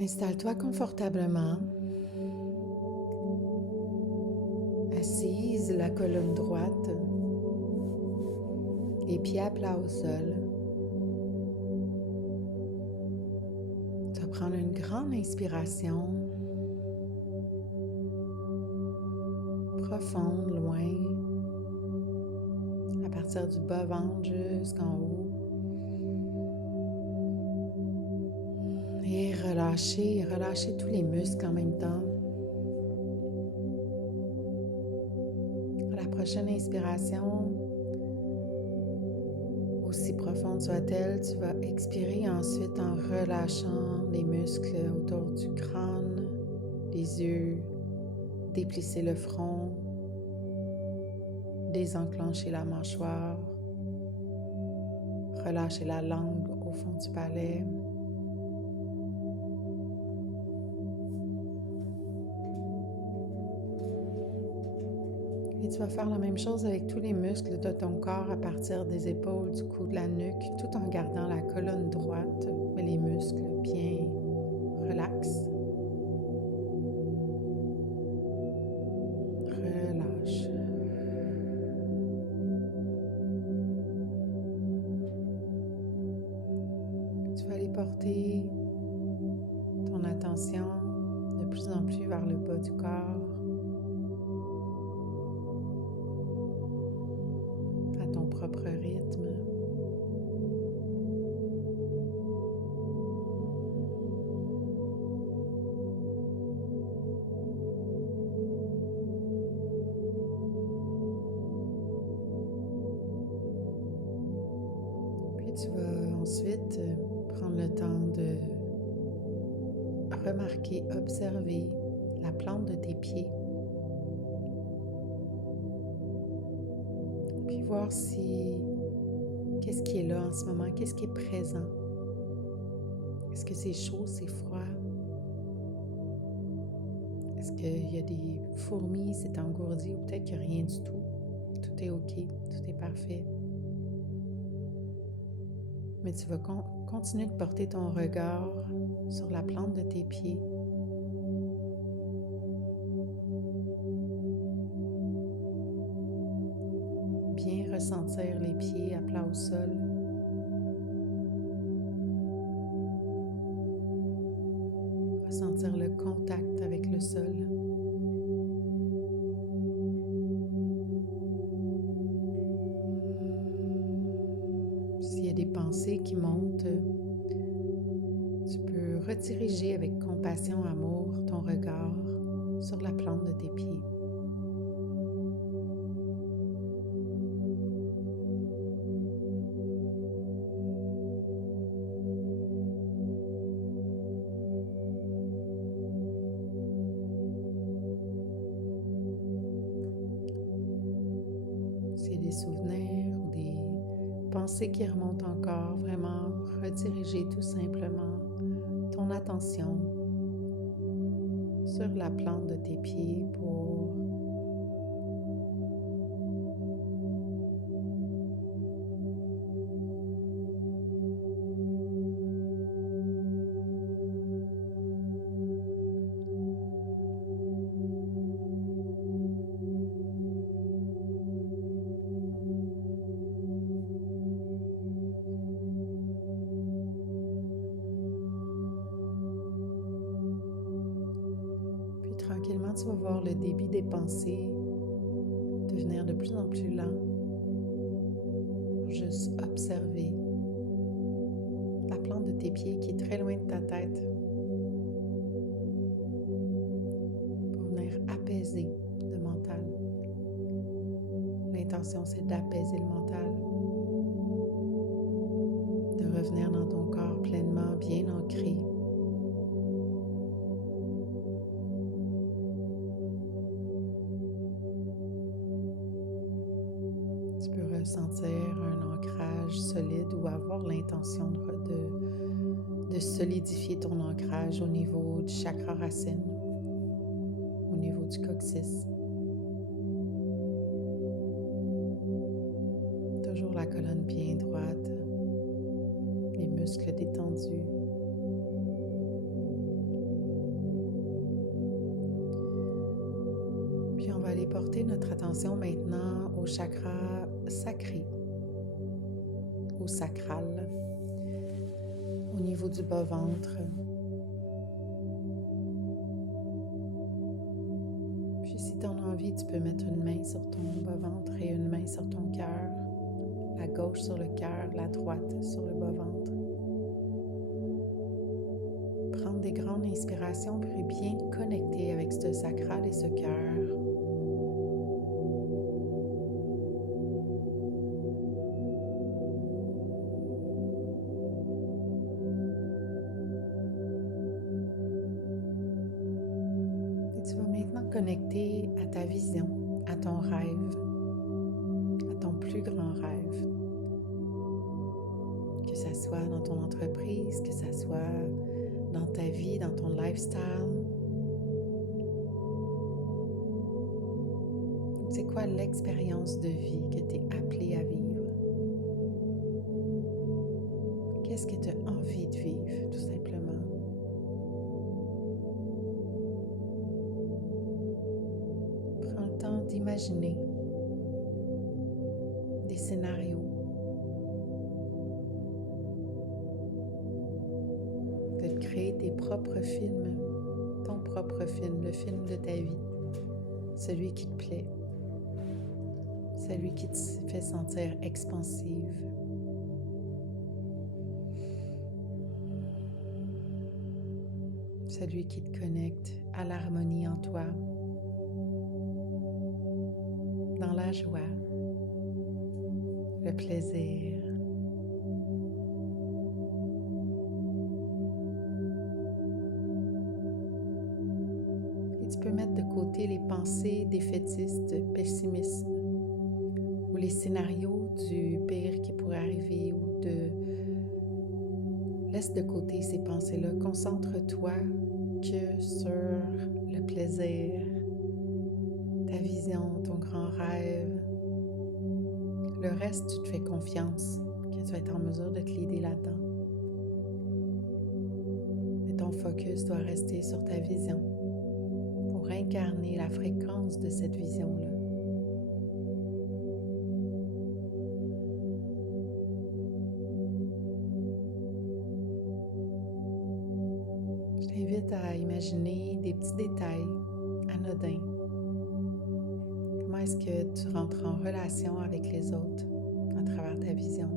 Installe-toi confortablement, assise, la colonne droite, les pieds à plat au sol. Tu vas prendre une grande inspiration, profonde, loin, à partir du bas-ventre jusqu'en haut. Et relâcher tous les muscles en même temps. À la prochaine inspiration, aussi profonde soit-elle, tu vas expirer ensuite en relâchant les muscles autour du crâne, les yeux, déplisser le front, désenclencher la mâchoire, relâcher la langue au fond du palais. Et tu vas faire la même chose avec tous les muscles de ton corps à partir des épaules, du cou, de la nuque, tout en gardant la colonne droite, mais les muscles bien relax. Relâche. Tu vas aller porter ton attention de plus en plus vers le bas du corps, à ton propre rythme. Puis tu vas ensuite prendre le temps de remarquer, observer la plante de tes pieds. Puis voir si qu'est-ce qui est là en ce moment, qu'est-ce qui est présent. Est-ce que c'est chaud, c'est froid? Est-ce qu'il y a des fourmis, c'est engourdi ou peut-être qu'il n'y a rien du tout? Tout est OK, tout est parfait. Mais tu vas continuer de porter ton regard sur la plante de tes pieds. Bien ressentir les pieds à plat au sol. Ressentir le contact avec le sol. S'il y a des pensées qui montent, tu peux rediriger avec compassion, amour, ton regard sur la plante de tes pieds. S'il y a des souvenirs ou des pensées qui remontent encore, vraiment rediriger tout simplement ton attention sur la plante de tes pieds pour puis tranquillement tu vas voir le débit des pensées devenir de plus en plus lent. Juste observer la plante de tes pieds qui est très loin de ta tête pour venir apaiser le mental. L'intention, c'est d'apaiser le mental, de revenir dans ton corps pleinement bien ancré. Tu peux ressentir un ancrage solide ou avoir l'intention de solidifier ton ancrage au niveau du chakra racine, au niveau du coccyx. Toujours la colonne bien droite, droite, porter notre attention maintenant au chakra sacré, au sacral, au niveau du bas-ventre. Puis si tu en as envie, tu peux mettre une main sur ton bas-ventre et une main sur ton cœur, la gauche sur le cœur, la droite sur le bas-ventre. Prendre des grandes inspirations pour bien te connecter avec ce sacral et ce cœur. Tu vas maintenant connecter à ta vision, à ton rêve, à ton plus grand rêve. Que ça soit dans ton entreprise, que ça soit dans ta vie, dans ton lifestyle. C'est quoi l'expérience de vie que tu es appelé à vivre? Qu'est-ce que tu as envie de vivre, tout simplement? D'imaginer des scénarios, de créer tes propres films, ton propre film, le film de ta vie, celui qui te plaît, celui qui te fait sentir expansive. Celui qui te connecte à l'harmonie en toi, dans la joie, le plaisir. Et tu peux mettre de côté les pensées défaitistes, pessimisme, ou les scénarios du pire qui pourrait arriver, ou de... Laisse de côté ces pensées-là. Concentre-toi que sur le plaisir, ta vision, ton grand rêve. Le reste, tu te fais confiance que tu vas être en mesure de te l'aider là-dedans. Mais ton focus doit rester sur ta vision pour incarner la fréquence de cette vision-là. Je t'invite à imaginer des petits détails anodins. Comment est-ce que tu rentres en relation avec les autres à travers ta vision?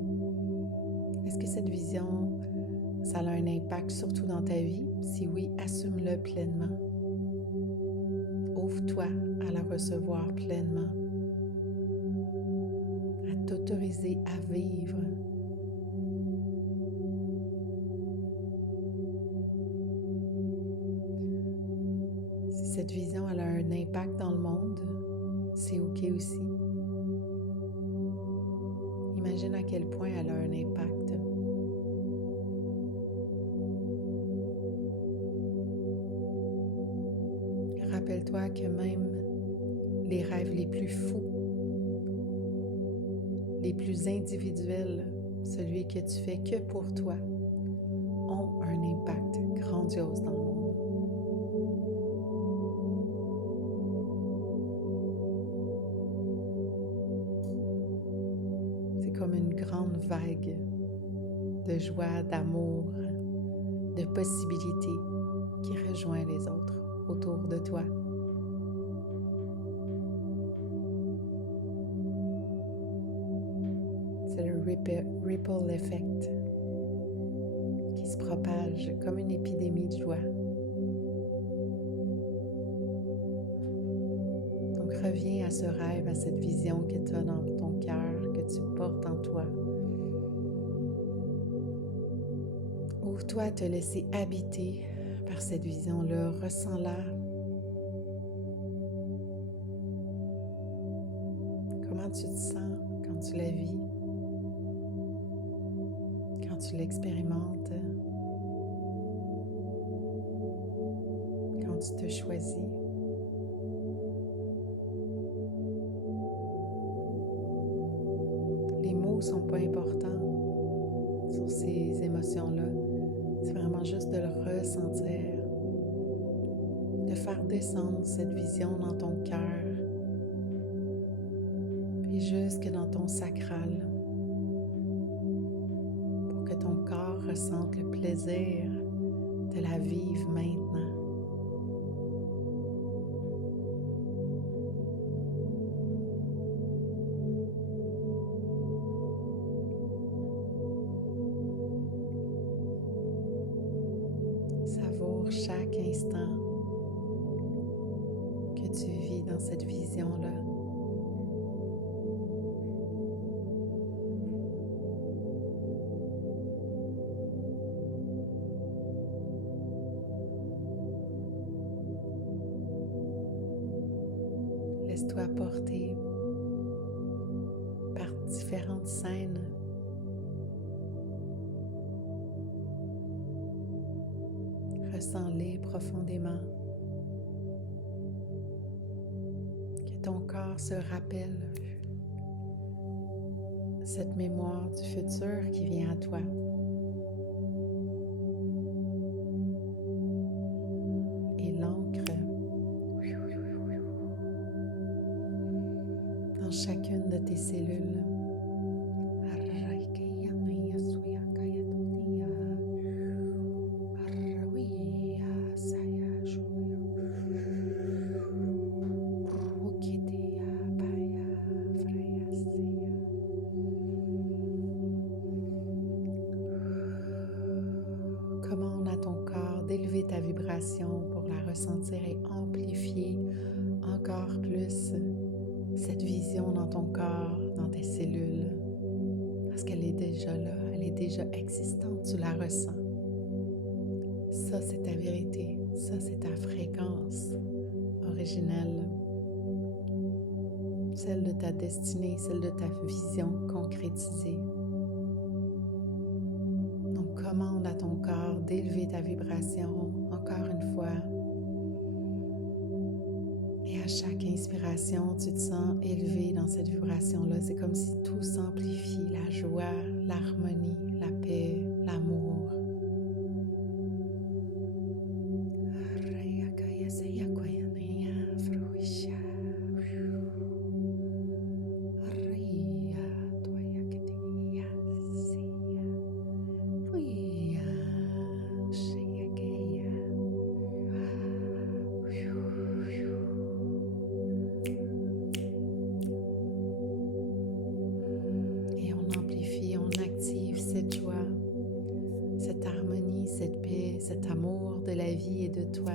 Est-ce que cette vision, ça a un impact surtout dans ta vie? Si oui, assume-le pleinement. Ouvre-toi à la recevoir pleinement, à t'autoriser à vivre. Si cette vision elle a un impact dans le monde, c'est OK aussi. Imagine à quel point elle a un impact. Rappelle-toi que même les rêves les plus fous, les plus individuels, celui que tu fais que pour toi, ont un impact grandiose dans le monde. C'est comme une grande vague de joie, d'amour, de possibilités qui rejoint les autres autour de toi. C'est le ripple effect qui se propage comme une épidémie de joie. Donc reviens à ce rêve, à cette vision que tu as dans ton cœur, que tu portes en toi. Ouvre-toi à te laisser habiter par cette vision-là, ressens-la. Comment tu te sens quand tu la vis, quand tu l'expérimentes, quand tu te choisis. Les mots ne sont pas importants sur ces émotions-là. C'est vraiment juste de le ressentir, de faire descendre cette vision dans ton cœur, et jusque dans ton sacral pour que ton corps ressente le plaisir de la vivre maintenant. Savoure chaque instant que tu vis dans cette vision-là. Laisse-toi porter par différentes scènes. Ressens-les profondément. Que ton corps se rappelle cette mémoire du futur qui vient à toi. Et l'ancre dans chacune de tes cellules. Commande à ton corps d'élever ta vibration pour la ressentir et amplifier encore plus cette vision dans ton corps, dans tes cellules. Parce qu'elle est déjà là, elle est déjà existante, tu la ressens. Ça, c'est ta vérité, ça, c'est ta fréquence originelle. Celle de ta destinée, celle de ta vision concrétisée. Donc, commande à ton corps d'élever ta vibration encore une fois. Et à chaque inspiration, tu te sens élevé dans cette vibration-là. C'est comme si tout s'amplifie, la joie, l'harmonie, la paix, l'amour. Cette paix, cet amour de la vie et de toi.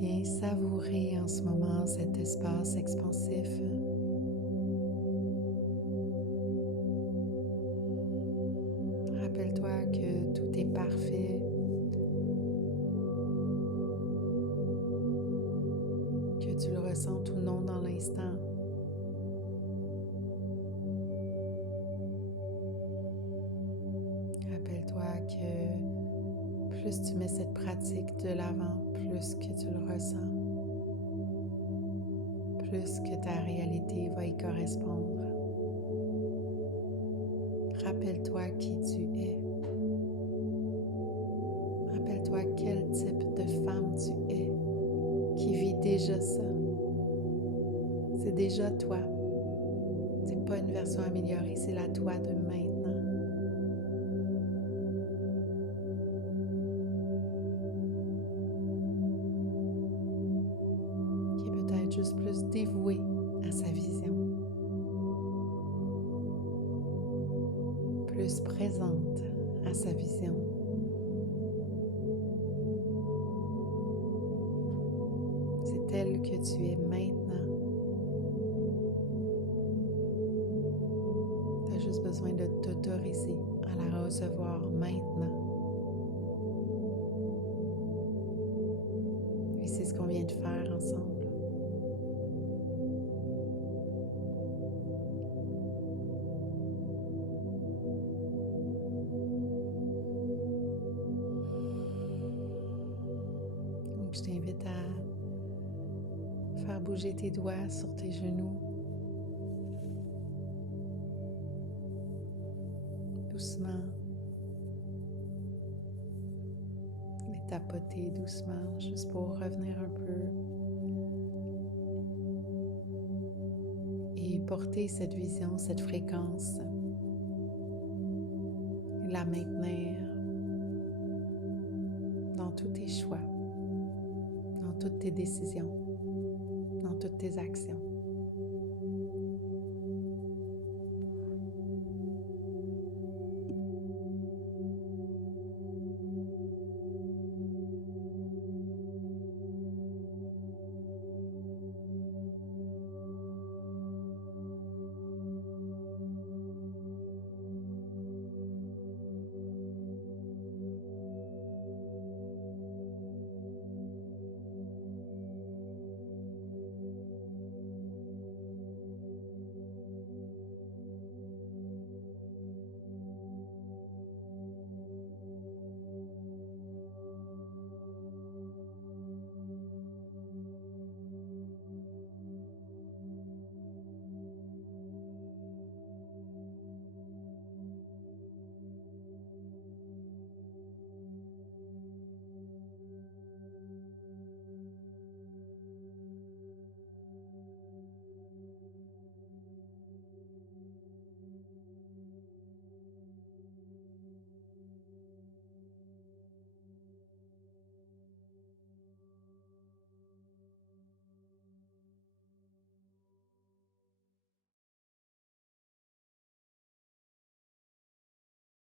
Bien savourer en ce moment cet espace expansif. Rappelle-toi que tout est parfait, que tu le ressens ou non dans l'instant. Rappelle-toi que plus tu mets cette pratique de l'avant, plus que tu le ressens, plus que ta réalité va y correspondre. Rappelle-toi qui tu es. Rappelle-toi quel type de femme tu es, qui vit déjà ça. C'est déjà toi. C'est pas une version améliorée, c'est la toi de maintenant. Juste plus dévouée à sa vision, plus présente à sa vision. C'est elle que tu es maintenant. Tu as juste besoin de t'autoriser à la recevoir maintenant. Et c'est ce qu'on vient de faire ensemble. Je t'invite à faire bouger tes doigts sur tes genoux, doucement, les tapoter doucement, juste pour revenir un peu et porter cette vision, cette fréquence, et la maintenir dans tous tes choix, dans toutes tes décisions, dans toutes tes actions.